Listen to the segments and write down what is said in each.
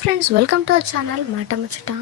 Friends welcome to our channel Maata Muchata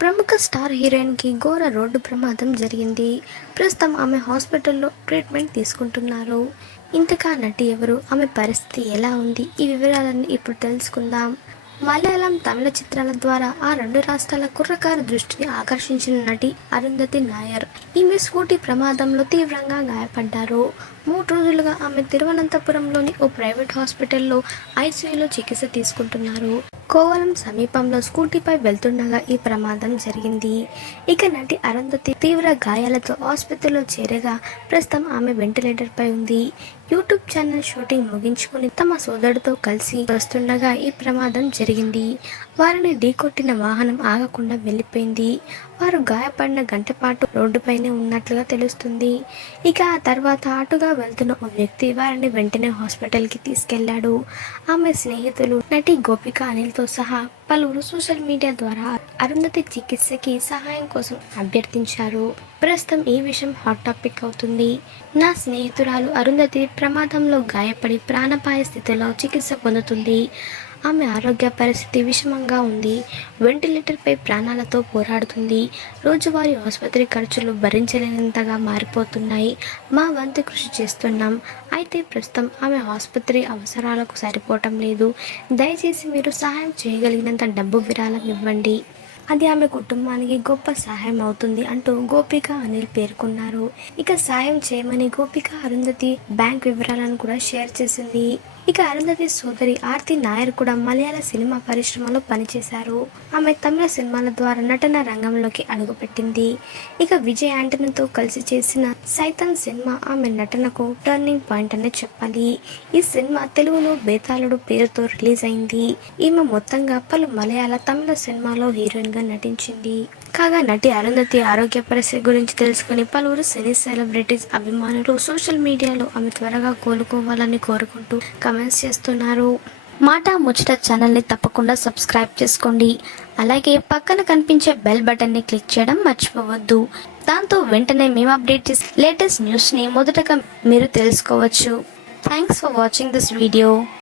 ప్రముఖ star హీరోయిన్కి ఘోర రోడ్డు ప్రమాదం జరిగింది. ప్రస్తుతం ఆమె హాస్పిటల్లో ట్రీట్మెంట్ తీసుకుంటున్నారు. ఇంతకా నటి ఎవరు? ఆమె పరిస్థితి ఎలా ఉంది? ఈ వివరాలన్నీ ఇప్పుడు తెలుసుకుందాం. మలయాళం తమిళ చిత్రాల ద్వారా ఆ రెండు రాష్ట్రాల కుర్రకారు దృష్టిని ఆకర్షించిన నటి అరుంధతి నాయర్ ఈమె స్కూటీ ప్రమాదంలో తీవ్రంగా గాయపడ్డారు. మూడు రోజులుగా ఆమె తిరువనంతపురంలోని ఓ ప్రైవేట్ హాస్పిటల్లో ఐసీయూలో చికిత్స తీసుకుంటున్నారు. కోవలం సమీపంలో స్కూటీపై వెళ్తుండగా ఈ ప్రమాదం జరిగింది. ఇక నటి అరుంధతి తీవ్ర గాయాలతో ఆసుపత్రిలో చేరగా ప్రస్తుతం ఆమె వెంటిలేటర్పై ఉంది. యూట్యూబ్ ఛానల్ షూటింగ్ ముగించుకుని తమ సోదరుడితో కలిసి వస్తుండగా ఈ ప్రమాదం జరిగింది. వారిని ఢీకొట్టిన వాహనం ఆగకుండా వెళ్ళిపోయింది. వారు గాయపడిన గంట పాటు రోడ్డుపైనే ఉన్నట్లుగా తెలుస్తుంది. ఇక ఆ తర్వాత అటుగా వెళ్తున్న ఓ వ్యక్తి వారిని వెంటనే హాస్పిటల్కి తీసుకెళ్ళాడు. ఆమె స్నేహితులు నటి గోపిక అనిల్తో సహా పలువురు సోషల్ మీడియా ద్వారా అరుంధతి చికిత్సకి సహాయం కోసం అభ్యర్థించారు. ప్రస్తుతం ఈ విషయం హాట్ టాపిక్ అవుతుంది. నా స్నేహితురాలు అరుంధతి ప్రమాదంలో గాయపడి ప్రాణపాయ స్థితిలో చికిత్స పొందుతుంది. ఆమె ఆరోగ్య పరిస్థితి విషమంగా ఉంది. వెంటిలేటర్పై ప్రాణాలతో పోరాడుతుంది. రోజువారీ ఆసుపత్రి ఖర్చులు భరించలేనంతగా మారిపోతున్నాయి. మా వంతు కృషి చేస్తున్నాం. అయితే ప్రస్తుతం ఆమె ఆసుపత్రి అవసరాలకు సరిపోవటం లేదు. దయచేసి మీరు సహాయం చేయగలిగినంత డబ్బు విరాళం ఇవ్వండి. అది ఆమె కుటుంబానికి గొప్ప సహాయం అవుతుంది అంటూ గోపిక అనిల్ పేర్కొన్నారు. ఇక సాయం చేయమని గోపిక అరుంధతి బ్యాంక్ వివరాలను కూడా షేర్ చేసింది. ఇక అరుంధతి సోదరి ఆర్తి నాయర్ కూడా మలయాళ సినిమా పరిశ్రమలో పనిచేశారు. ఆమె తమిళ సినిమాల ద్వారా నటన రంగంలోకి అడుగుపెట్టింది. ఇక విజయ్ ఆంటనీతో కలిసి చేసిన సైతం సినిమా ఆమె నటనకు టర్నింగ్ పాయింట్ అనే చెప్పాలి. ఈ సినిమా తెలుగులో బేతాళుడు పేరుతో రిలీజ్ అయింది. ఈమె మొత్తంగా పలు మలయాళ తమిళ సినిమాలో హీరోయిన్గా నటించింది. కాగా నటి అరుంధతి ఆరోగ్య పరిస్థితి గురించి తెలుసుకుని పలువురు సినీ సెలబ్రిటీస్ అభిమానులు సోషల్ మీడియాలో ఆమె త్వరగా కోలుకోవాలని కోరుకుంటూ కమెంట్స్ చేస్తున్నారు. మాట ముచ్చట ఛానల్ని తప్పకుండా సబ్స్క్రైబ్ చేసుకోండి. అలాగే పక్కన కనిపించే బెల్ బటన్ని క్లిక్ చేయడం మర్చిపోవద్దు. దాంతో వెంటనే మేము అప్డేట్ చేసే లేటెస్ట్ న్యూస్ని మొదటగా మీరు తెలుసుకోవచ్చు. Thanks for watching this video